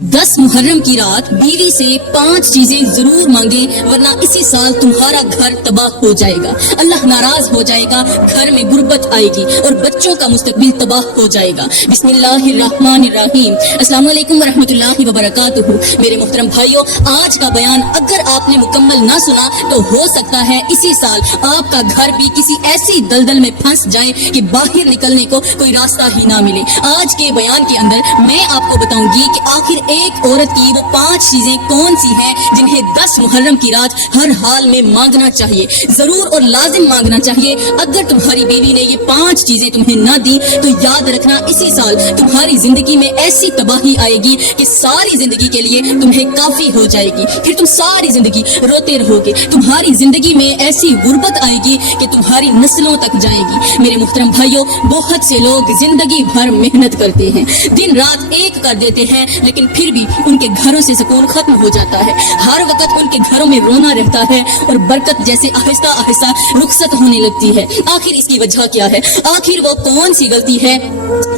10 मुहर्रम की रात बीवी से 5 चीजें जरूर मांगे, वरना इसी साल तुम्हारा घर तबाह हो जाएगा, अल्लाह नाराज हो जाएगा, घर में गुर्बत आएगी और बच्चों का मुस्तकबिल तबाह हो जाएगा। बिस्मिल्लाहिर्रहमानिर्रहीम। अस्सलाम वालेकुम वरहमतुल्लाहि वबरकातुहू। मेरे मोहतरम भाइयों, आज का बयान अगर आपने मुकम्मल ना सुना तो हो सकता है इसी साल आपका घर भी किसी ऐसी दलदल में फंस जाए कि बाहर निकलने को कोई रास्ता ही ना मिले। आज के बयान के अंदर मैं आपको बताऊंगी कि आखिर एक औरत की वो 5 चीजें कौन सी हैं जिन्हें 10 मुहर्रम की रात हर हाल में मांगना चाहिए, जरूर और लाजिम मांगना चाहिए। अगर तुम्हारी बीवी ने ये 5 चीजें तुम्हें ना दी तो याद रखना इसी साल तुम्हारी जिंदगी में ऐसी तबाही आएगी कि सारी जिंदगी के लिए तुम्हें काफी हो जाएगी, फिर तुम सारी जिंदगी रोते रहोगे। तुम्हारी जिंदगी में ऐसी गुर्बत आएगी कि तुम्हारी नस्लों तक जाएगी। मेरे मुहतरम भाइयों, बहुत से लोग जिंदगी भर मेहनत करते हैं, दिन रात एक कर देते हैं, लेकिन फिर भी उनके घरों से सुकून खत्म हो जाता है। हर वक्त उनके घरों में रोना रहता है और बरकत जैसे आहिस्ता आहिस्ता रुखसत होने लगती है। आखिर इसकी वजह क्या है? आखिर वो कौन सी गलती है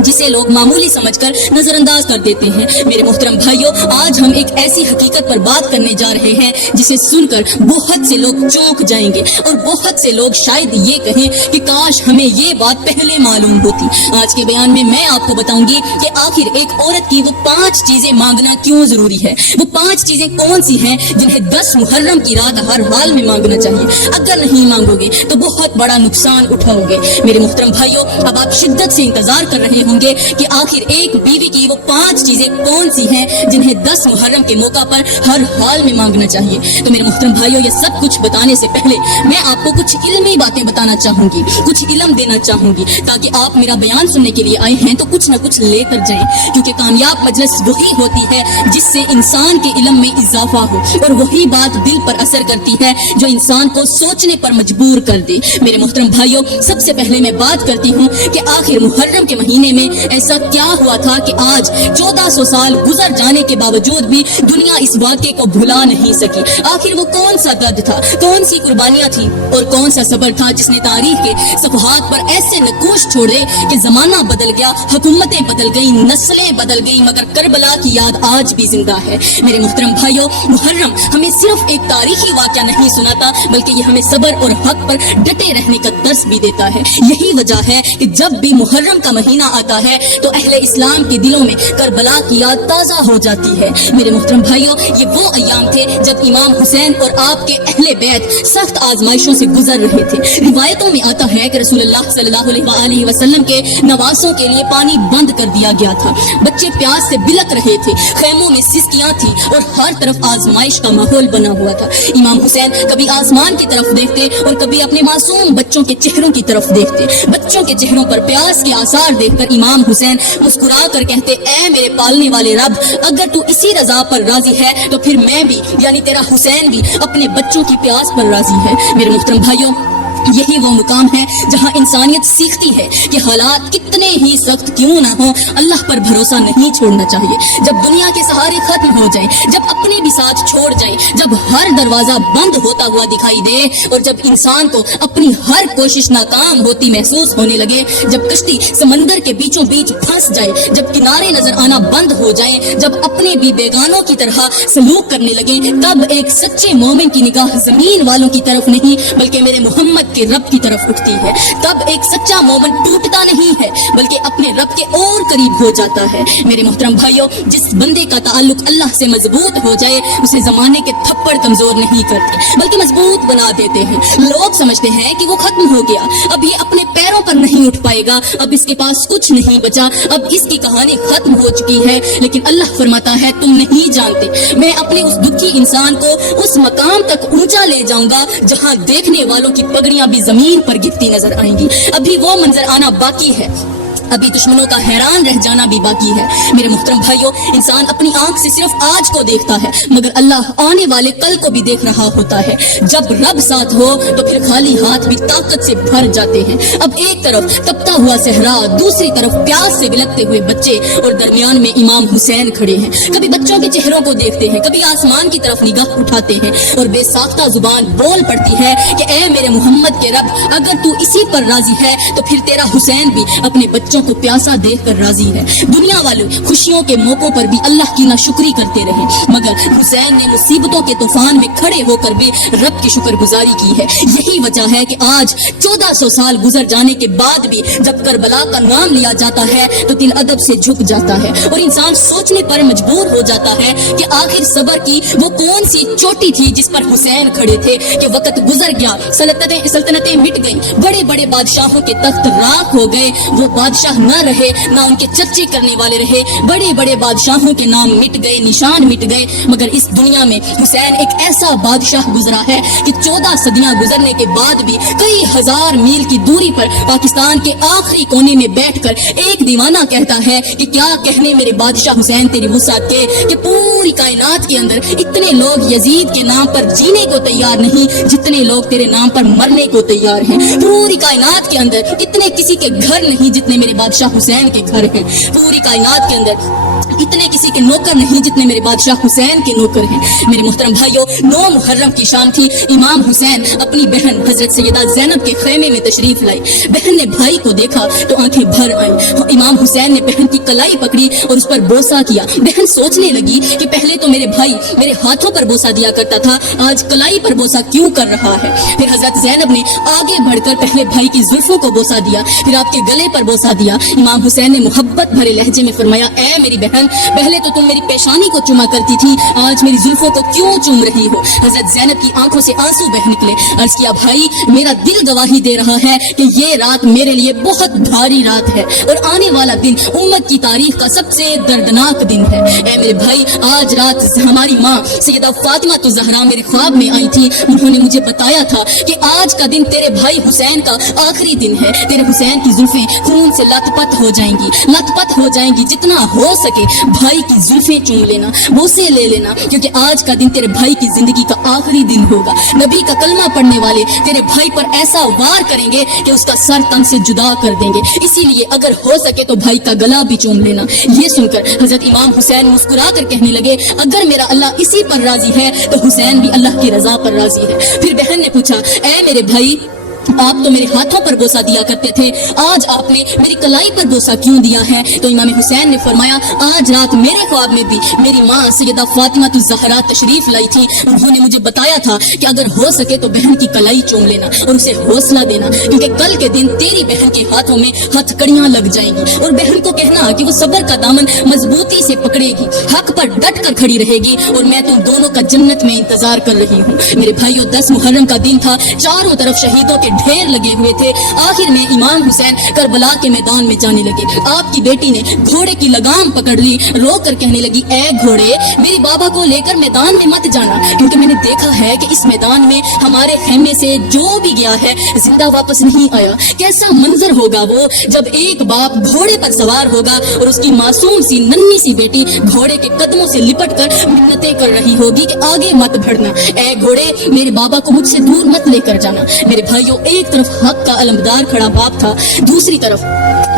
जिसे लोग मामूली समझकर नजरअंदाज कर देते हैं? मेरे मोहतरम भाइयों, आज हम एक ऐसी हकीकत पर बात करने जा रहे हैं जिसे सुनकर बहुत से लोग चौंक जाएंगे और बहुत से लोग शायद ये कहें कि काश हमें ये बात पहले मालूम होती। आज के बयान में मैं आपको बताऊंगी कि आखिर एक औरत की वो 5 चीजें मांगना क्यों जरूरी है। वो 5 चीजें कौन सी हैं जिन्हें 10 मुहर्रम की रात हर हाल में मांगना चाहिए। अगर नहीं मांगोगे तो बहुत बड़ा नुकसान उठाओगे। मेरे मोहतरम भाइयों, अब आप शिद्दत से इंतजार कर रहे होंगे कि आखिर एक बीवी की वो 5 चीजें कौन सी हैं जिन्हें 10 मुहर्रम के मौका पर हर हाल में मांगना चाहिए। तो मेरे मोहतरम भाइयों, ये सब कुछ बताने से पहले मैं आपको कुछ इल्मी बातें बताना चाहूंगी, कुछ इल्म देना चाहूंगी, ताकि आप मेरा बयान सुनने के लिए आए हैं तो कुछ न कुछ लेकर जाएं, क्योंकि कामयाब मजलिस वही होती है जिससे इंसान के इल्म में इजाफा हो, और वही बात दिल पर असर करती है जो इंसान को सोचने पर मजबूर कर दे। मेरे मोहतरम भाइयों, सबसे पहले मैं बात करती हूँ कि आखिर मुहर्रम के महीने में ऐसा क्या हुआ था कि आज 1400 साल गुजर जाने के बावजूद भी दुनिया इस वाक़े को भुला नहीं सकी। आखिर वो कौन सा दर्द था, कौन सी कुर्बानियां थी और कौन सा सब्र था जिसने तारीख के सफहात पर ऐसे नकूश छोड़े कि जमाना बदल गया, हुकूमतें बदल गई, नस्लें बदल गई, मगर करबला की याद आज भी जिंदा है। मेरे मोहतरम भाइयों, मुहर्रम हमें सिर्फ एक तारीखी वाक़या नहीं सुनाता, बल्कि ये हमें सब्र और हक पर डटे रहने का दर्स भी देता है। यही वजह है कि जब भी मुहर्रम का महीना आता है तो अहले इस्लाम के दिलों में करबला की याद ताज़ा हो जाती है। मेरे मोहतरम भाइयों, ये वो अय्याम थे जब इमाम हुसैन और आपके अहले बैत सख्त आजमाइशों से गुजर रहे थे। रिवायतों में आता है कि रसूलुल्लाह सल्लल्लाहु अलैहि वसल्लम के नवासों के लिए पानी बंद कर दिया गया था, बच्चे प्यास से बिलक रहे थे, खैमों में सिसकियां थी और हर तरफ आजमाइश का माहौल बना हुआ था। इमाम हुसैन कभी आसमान की तरफ देखते और कभी अपने मासूम बच्चों के चेहरों की तरफ देखते। बच्चों के चेहरों पर प्यास के आसार देखकर इमाम हुसैन मुस्कुरा कर कहते, ऐ मेरे पालने वाले रब, अगर तू इसी रजा पर राजी है तो फिर मैं भी, यानी तेरा हुसैन भी, अपने बच्चों की प्यास पर राजी है। मेरे मोहतरम भाइयों, यही वो मुकाम है जहाँ इंसानियत सीखती है कि हालात कितने ही सख्त क्यों ना हो, अल्लाह पर भरोसा नहीं छोड़ना चाहिए। जब दुनिया के सहारे खत्म हो जाएं, जब अपने भी साथ छोड़ जाएं, जब हर दरवाजा बंद होता हुआ दिखाई दे और जब इंसान को अपनी हर कोशिश नाकाम होती महसूस होने लगे, जब कश्ती समंदर के बीचों बीच फंस जाए, जब किनारे नजर आना बंद हो जाए, जब अपने भी बेगानों की तरह सलूक करने लगे, तब एक सच्चे मोमिन की निगाह जमीन वालों की तरफ नहीं बल्कि मेरे मोहम्मद के रब की तरफ उठती है। तब एक सच्चा मोमिन टूटता नहीं है बल्कि अपने रब के और करीब हो जाता है। मेरे मोहतरम भाइयों, जिस बंदे का ताल्लुक अल्लाह से मजबूत हो जाए उसे जमाने के थप्पड़ कमजोर नहीं करते बल्कि मजबूत बना देते हैं। लोग समझते हैं कि वो खत्म हो गया, अब ये अपने पैरों पर नहीं उठ पाएगा, अब इसके पास कुछ नहीं बचा, अब इसकी कहानी खत्म हो चुकी है। लेकिन अल्लाह फरमाता है, तुम नहीं जानते, मैं अपने उस दुखी इंसान को उस मकाम तक ऊंचा ले जाऊंगा जहां देखने वालों की पगड़ियां भी जमीन पर गिरती नजर आएंगी। अभी वो मंजर आना बाकी है, अभी दुश्मनों का हैरान रह जाना भी बाकी है। मेरे मोहतरम भाइयों, इंसान अपनी आंख से सिर्फ आज को देखता है मगर अल्लाह आने वाले कल को भी देख रहा होता है। जब रब साथ हो तो फिर खाली हाथ भी ताकत से भर जाते हैं। अब एक तरफ तपता हुआ सहरा, दूसरी तरफ प्यास से बिलकते हुए बच्चे और दरमियान में इमाम हुसैन खड़े हैं। कभी बच्चों के चेहरों को देखते हैं, कभी आसमान की तरफ निगाह उठाते हैं और बेसाख्ता जुबान बोल पड़ती है कि ऐ मेरे मोहम्मद के रब, अगर तू इसी पर राजी है तो फिर तेरा हुसैन भी अपने बच्चों بچوں کو پیاسا دیکھ کر راضی ہے۔ دنیا والے خوشیوں کے موقعوں پر بھی اللہ کی ناشکری کرتے رہے، مگر حسین نے مصیبتوں کے طوفان میں کھڑے ہو کر بھی رب کی شکر گزاری کی ہے۔ یہی وجہ ہے کہ آج 1400 سال گزر جانے کے بعد بھی جب کربلا کا نام لیا جاتا ہے تو دل ادب سے جھک جاتا ہے اور انسان سوچنے پر مجبور ہو جاتا ہے کہ آخر صبر کی وہ کون سی چوٹی تھی جس پر حسین کھڑے تھے کہ وقت گزر گیا، سلطنتیں مٹ گئیں، بڑے بڑے بادشاہوں کے تخت راکھ ہو گئے، وہ بادشاہ نہ رہے، نہ ان کے چرچے کرنے والے رہے، بڑے بڑے بادشاہوں کے نام مٹ گئے، نشان مٹ گئے، مگر اس دنیا میں حسین ایک ایسا بادشاہ گزرا ہے کہ 14 صدیاں گزرنے کے بعد بھی کئی ہزار میل کی دوری پر پاکستان کے آخری کونے میں بیٹھ کر ایک دیوانہ کہتا ہے کہ کیا کہنے میرے بادشاہ حسین تیری وسعت کے، کہ پوری کائنات کے اندر اتنے لوگ یزید کے نام پر جینے کو تیار نہیں جتنے لوگ تیرے نام پر مرنے کو تیار ہیں، پوری کائنات کے اندر اتنے کسی کے گھر نہیں جتنے میرے بادشاہ حسین کے گھر ہیں، پوری کائنات کے اندر اتنے کسی کے نوکر نہیں جتنے میرے بادشاہ حسین کے نوکر ہیں۔ میرے محترم بھائیوں، 9 محرم کی شام تھی، امام حسین اپنی بہن حضرت سیدہ زینب کے خیمے میں تشریف لائی۔ بہن نے بھائی کو دیکھا تو آنکھیں بھر آئیں، امام حسین نے بہن کی کلائی پکڑی اور اس پر بوسہ کیا۔ بہن سوچنے لگی کہ پہلے تو میرے بھائی میرے ہاتھوں پر بوسہ دیا کرتا تھا، آج کلائی پر بوسہ کیوں کر رہا ہے؟ پھر حضرت زینب نے آگے بڑھ کر پہلے بھائی کی زلفوں کو بوسہ دیا، پھر آپ کے گلے پر بوسہ دیا۔ امام حسین نے محبت بھرے لہجے میں فرمایا، اے میری بہن، پہلے تو تم میری پیشانی کو چوما کرتی تھی، آج میری زلفوں کو کیوں چوم رہی ہو؟ حضرت زینب کی آنکھوں سے آنسو بہ نکلے۔ عرض کیا، بھائی میرا دل گواہی دے رہا ہے کہ یہ رات میرے لیے بہت بھاری رات ہے اور آنے والا دن امت کی تاریخ کا سب سے دردناک دن ہے۔ اے میرے بھائی، آج رات ہماری ماں سیدہ فاطمہ تو زہرا میرے خواب میں آئی تھی، انہوں نے مجھے بتایا تھا کہ آج کا دن تیرے بھائی حسین کا آخری دن ہے، تیرے حسین کی زلفیں خون سے لت پت ہو جائیں گی، لت پت ہو جائیں گی، جتنا ہو سکے بھائی کی زلفیں چوم لینا، بوسے لے لینا، کیونکہ آج کا دن تیرے بھائی کی زندگی کا آخری دن ہوگا۔ نبی کا کلمہ پڑھنے والے تیرے بھائی پر ایسا وار کریں گے کہ اس کا سر تن سے جدا کر دیں گے، اسی لیے اگر ہو سکے تو بھائی کا گلا بھی چوم لینا۔ یہ سن کر حضرت امام حسین مسکرا کر کہنے لگے، اگر میرا اللہ اسی پر راضی ہے تو حسین بھی اللہ کی رضا پر راضی ہے۔ پھر بہن نے پوچھا، اے میرے بھائی، آپ تو میرے ہاتھوں پر بوسہ دیا کرتے تھے، آج آپ نے میری کلائی پر بوسہ کیوں دیا ہے؟ تو امام حسین نے فرمایا، آج رات میرے خواب میں بھی میری ماں سیدہ فاطمہ الزہرا تشریف لائی تھی، انہوں نے مجھے بتایا تھا کہ اگر ہو سکے تو بہن کی کلائی چوم لینا اور اسے حوصلہ دینا، کیونکہ کل کے دن تیری بہن کے ہاتھوں میں ہتھ کڑیاں لگ جائیں گی، اور بہن کو کہنا کہ وہ صبر کا دامن مضبوطی سے پکڑے گی، حق پر ڈٹ کر کھڑی رہے گی، اور میں تم دونوں کا جنت میں انتظار کر رہی ہوں۔ میرے بھائیو، 10 محرم کا دن تھا، چاروں طرف شہیدوں کے ڈھیر لگے ہوئے تھے۔ آخر میں امام حسین کربلا کے میدان میں جانے لگے۔ آپ کی بیٹی نے گھوڑے کی لگام پکڑ لی، رو کر کہنے لگی، اے گھوڑے، میری بابا کو لے کر میدان میں مت جانا، کیونکہ میں نے دیکھا ہے کہ اس میدان میں ہمارے خیمے سے جو بھی گیا ہے زندہ واپس نہیں آیا۔ کیسا منظر ہوگا وہ جب ایک باپ گھوڑے پر سوار ہوگا اور اس کی معصوم سی ننھی سی بیٹی گھوڑے کے قدموں سے لپٹ کر منتیں کر رہی ہوگی کہ آگے مت بڑھنا، اے گھوڑے، میرے بابا کو مجھ سے دور مت لے کر جانا۔ میرے بھائیوں، ایک طرف حق کا علمدار کھڑا باپ تھا، دوسری طرف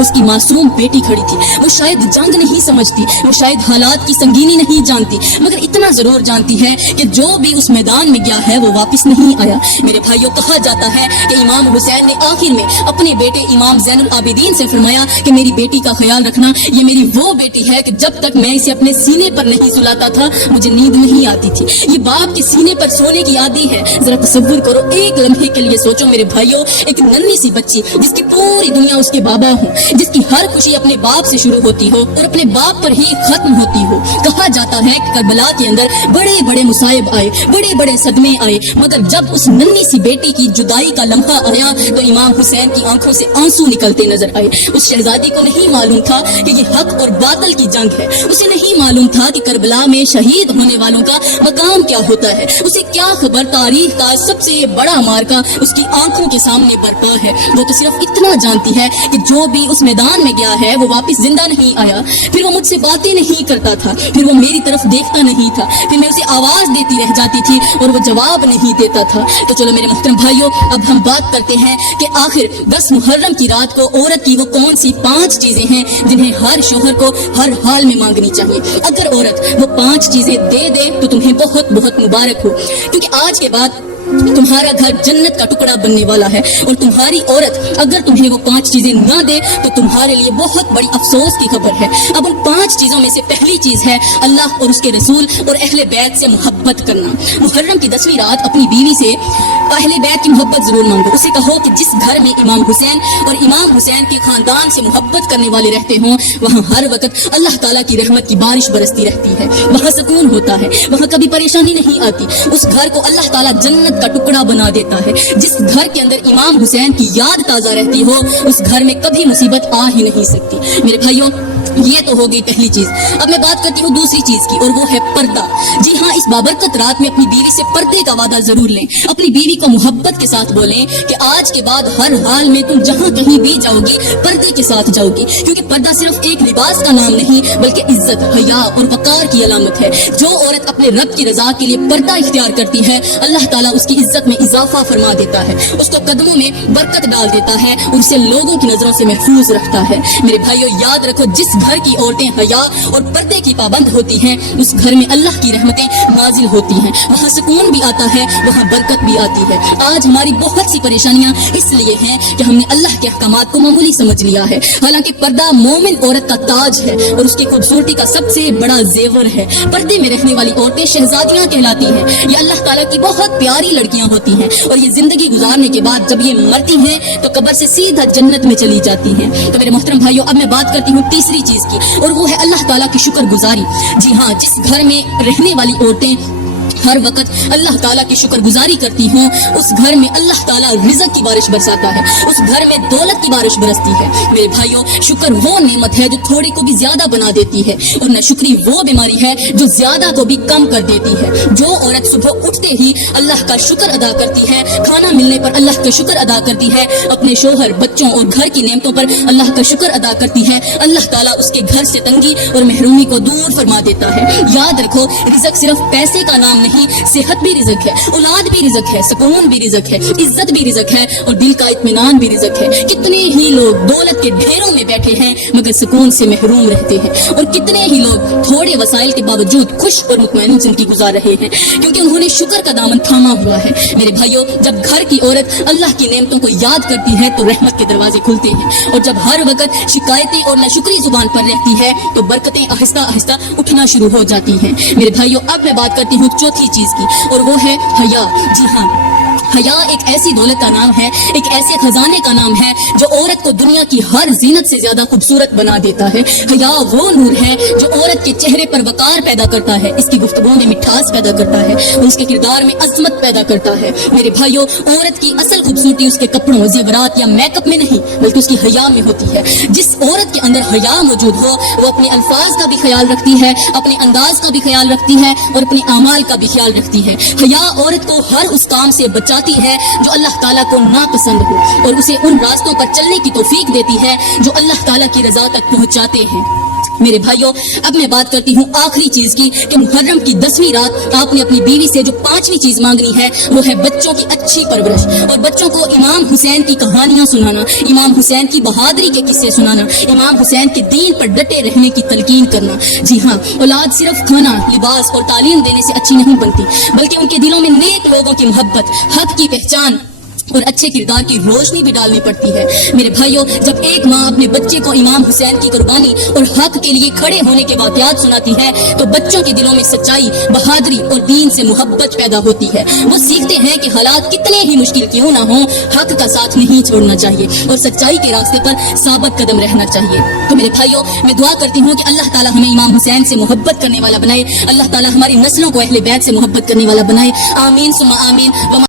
اس کی معصوم بیٹی کھڑی تھی۔ وہ شاید جنگ نہیں سمجھتی، وہ شاید حالات کی سنگینی نہیں جانتی، مگر اتنا ضرور جانتی ہے کہ جو بھی اس میدان میں گیا ہے وہ واپس نہیں آیا۔ میرے بھائیوں، کہا جاتا ہے کہ امام حسین نے آخر میں اپنے بیٹے امام زین العابدین سے فرمایا کہ میری بیٹی کا خیال رکھنا، یہ میری وہ بیٹی ہے کہ جب تک میں اسے اپنے سینے پر نہیں سلاتا تھا مجھے نیند نہیں آتی تھی۔ یہ باپ کے سینے پر سونے کی عادی ہے۔ ذرا تصور کرو، ایک لمحے کے لیے سوچو میرے بھائیوں، ایک ننھی سی بچی جس کی پوری دنیا اس کے بابا ہو، جس کی ہر خوشی اپنے باپ سے شروع ہوتی ہو اور اپنے باپ پر ہی ختم ہوتی ہو۔ کہا جاتا ہے کہ کربلا کے اندر بڑے بڑے مصائب آئے، بڑے بڑے صدمے آئے، مگر جب اس ننھی سی بیٹی کی جدائی کا لمحہ آیا تو امام حسین کی آنکھوں سے آنسو نکلتے نظر آئے۔ اس شہزادی کو نہیں معلوم تھا کہ یہ حق اور باطل کی جنگ ہے، اسے نہیں معلوم تھا کہ کربلا میں شہید ہونے والوں کا مقام کیا ہوتا ہے، اسے کیا خبر تاریخ کا سب سے بڑا مارکا اس کی آنکھوں کے سامنے برپا ہے۔ وہ تو صرف اتنا جانتی ہے کہ جو بھی اس میدان میں گیا ہے وہ واپس زندہ نہیں آیا۔ پھر وہ مجھ سے باتیں نہیں کرتا تھا، پھر وہ میری طرف دیکھتا نہیں تھا، پھر میں اسے آواز دیتی رہ جاتی تھی اور وہ جواب نہیں دیتا تھا۔ تو چلو میرے محترم بھائیوں، اب ہم بات کرتے ہیں کہ آخر 10 محرم کی رات کو عورت کی وہ کون سی 5 چیزیں ہیں جنہیں ہر شوہر کو ہر حال میں مانگنی چاہیے۔ اگر عورت وہ 5 چیزیں دے دے تو تمہیں بہت بہت مبارک ہو، کیونکہ آج کے بعد तुम्हारा घर जन्नत का टुकड़ा बनने वाला है, और तुम्हारी औरत अगर तुम्हें वो 5 चीजें ना दे तो तुम्हारे लिए बहुत बड़ी अफसोस की खबर है। अब उन 5 चीजों में से पहली चीज है अल्लाह और उसके रसूल और अहले बैत से मोहब्बत करना। मुहर्रम की 10वीं रात अपनी बीवी से अहले बैत की मोहब्बत जरूर मांगो। उसे कहो कि जिस घर में इमाम हुसैन और इमाम हुसैन के खानदान से मोहब्बत करने वाले रहते हों, वहाँ हर वक्त अल्लाह ताला की रहमत की बारिश बरसती रहती है, वहाँ सुकून होता है, वहाँ कभी परेशानी नहीं आती। उस घर को अल्लाह ताला जन्नत का टुकड़ा बना देता है। जिस घर के अंदर इमाम हुसैन की याद ताजा रहती हो, उस घर में कभी मुसीबत आ ही नहीं सकती। मेरे भाइयों, ये तो हो गई पहली चीज। अब मैं बात करती हूँ दूसरी चीज की, और वो है पर्दा। जी हाँ, इस बाबरकत रात में अपनी बीवी से पर्दे का वादा जरूर लें। अपनी बीवी को मोहब्बत के साथ बोलें कि आज के बाद हर हाल में तुम जहाँ कहीं भी जाओगी पर्दे के साथ जाओगी, क्योंकि पर्दा सिर्फ एक लिबास का नाम नहीं बल्कि इज्जत, हया और वकार की अलामत है। जो औरत अपने रब की रजा के लिए पर्दा इख्तियार करती है, अल्लाह ताला उसकी इज्जत में इजाफा फरमा देता है, उसको कदमों में बरकत डाल देता है, उसे लोगों की नजरों से महफूज रखता है। मेरे भाइयों, याद रखो, जिस घर की औरतें हया और पर्दे की पाबंद होती हैं, उस घर में अल्लाह की रहमतें नाजिल होती हैं, वहाँ सुकून भी आता है, वहाँ बरकत भी आती है। आज हमारी बहुत सी परेशानियां इसलिए हैं कि हमने अल्लाह के अहकामात को मामूली समझ लिया है। हालांकि पर्दा मोमिन औरत का ताज है और उसकी खूबसूरती का सबसे बड़ा जेवर है। पर्दे में रहने वाली औरतें शहजादियां कहलाती हैं। ये अल्लाह ताला की बहुत प्यारी लड़कियां होती हैं, और ये जिंदगी गुजारने के बाद जब ये मरती हैं तो कब्र से सीधा जन्नत में चली जाती हैं। तो मेरे मोहतरम भाइयों, अब मैं बात करती हूँ तीसरी चीज की, और वो है अल्लाह ताला की शुक्रगुजारी। जी हाँ, जिस घर में रहने वाली औरतें हर वक्त अल्लाह ताला की शुक्रगुजारी करती हूँ, उस घर में अल्लाह ताला रिज़्क़ की बारिश बरसाता है, उस घर में दौलत की बारिश बरसती है। मेरे भाइयों, शुक्र वो नेमत है जो थोड़ी को भी ज्यादा बना देती है, और नाशुक्री वो बीमारी है जो ज्यादा को भी कम कर देती है। जो औरत सुबह उठते ही अल्लाह का शुक्र अदा करती है, खाना मिलने पर अल्लाह का शुक्र अदा करती है, अपने शोहर, बच्चों और घर की नेमतों पर अल्लाह का शुक्र अदा करती है, अल्लाह ताला उसके घर से तंगी और महरूमी को दूर फरमा देता है। याद रखो, रिज़्क़ सिर्फ पैसे का नाम नहीं, सेहत भी रिज़्क़ है, औलाद भी रिज़्क़ है, सुकून भी रिज़्क़ है, इज्जत भी रिज़्क़ है, और दिल का इत्मीनान भी रिज़्क़ है। कितने ही लोग दौलत के ढेरों में बैठे हैं मगर सुकून से महरूम रहते हैं, और कितने ही लोग थोड़े वसाइल के बावजूद खुश और मुतमईन जिंदगी गुजार रहे हैं क्योंकि उन्होंने शुक्र का दामन थामा हुआ है। मेरे भाइयों, जब घर की औरत अल्लाह की नेमतों को याद करती है तो रहमत के दरवाजे खुलते हैं, और जब हर वक्त शिकायतें और नाशुक्री जुबान पर रहती है तो बरकतें आहिस्ता आहिस्ता उठना शुरू हो जाती हैं। मेरे भाइयों, अब मैं बात करती हूँ चौथी चीज की, और वो है हया। जी हाँ, हया एक ऐसी दौलत का नाम है, एक ऐसे खजाने का नाम है जो औरत को दुनिया की हर जीनत से ज्यादा खूबसूरत बना देता है। हया वो नूर है जो औरत के चेहरे पर वकार पैदा करता है, इसकी गुफ्तगू में मिठास पैदा करता है, उसके किरदार में अजमत पैदा करता है। मेरे भाइयों, औरत की असल खूबसूरती उसके कपड़ों, जेवरात या मेकअप में नहीं बल्कि उसकी हया में होती है। जिस औरत के अंदर हया मौजूद हो वो अपने अल्फाज का भी ख्याल रखती है, अपने अंदाज का भी ख्याल रखती है, और अपने अमाल का भी ख्याल रखती है। हया औरत को हर उस काम से बचाती है जो अल्लाह ताला को नापसंद हो, और उसे उन रास्तों पर चलने की तौफीक देती है जो अल्लाह ताला की रजा तक पहुंचाते हैं। मेरे भाइयों, अब मैं बात करती हूँ आखिरी चीज की कि मुहर्रम की 10वीं रात आपने अपनी बीवी से जो 5वीं चीज मांगनी है वो है बच्चों की अच्छी परवरिश, और बच्चों को इमाम हुसैन की कहानियां सुनाना, इमाम हुसैन की बहादुरी के किस्से सुनाना, इमाम हुसैन के दीन पर डटे रहने की तलकीन करना। जी हाँ, औलाद सिर्फ खाना, लिबास और तालीम देने से अच्छी नहीं बनती बल्कि उनके दिलों में नेक लोगों की मोहब्बत, हक की पहचान और अच्छे किरदार की रोशनी भी डालनी पड़ती है। मेरे भाइयों, जब एक माँ अपने बच्चे को इमाम हुसैन की कुर्बानी और हक के लिए खड़े होने के वाक़यात सुनाती है तो बच्चों के दिलों में सच्चाई, बहादुरी और दीन से मोहब्बत पैदा होती है। वो सीखते हैं कि हालात कितने ही मुश्किल क्यों ना हो, हक का साथ नहीं छोड़ना चाहिए और सच्चाई के रास्ते पर साबित कदम रहना चाहिए। तो मेरे भाइयों, मैं दुआ करती हूँ कि अल्लाह ताला हमें इमाम हुसैन से मोहब्बत करने वाला बनाए, अल्लाह ताला हमारी नस्लों को अहले बैत से मोहब्बत करने वाला बनाए। आमीन सुम्मा आमीन।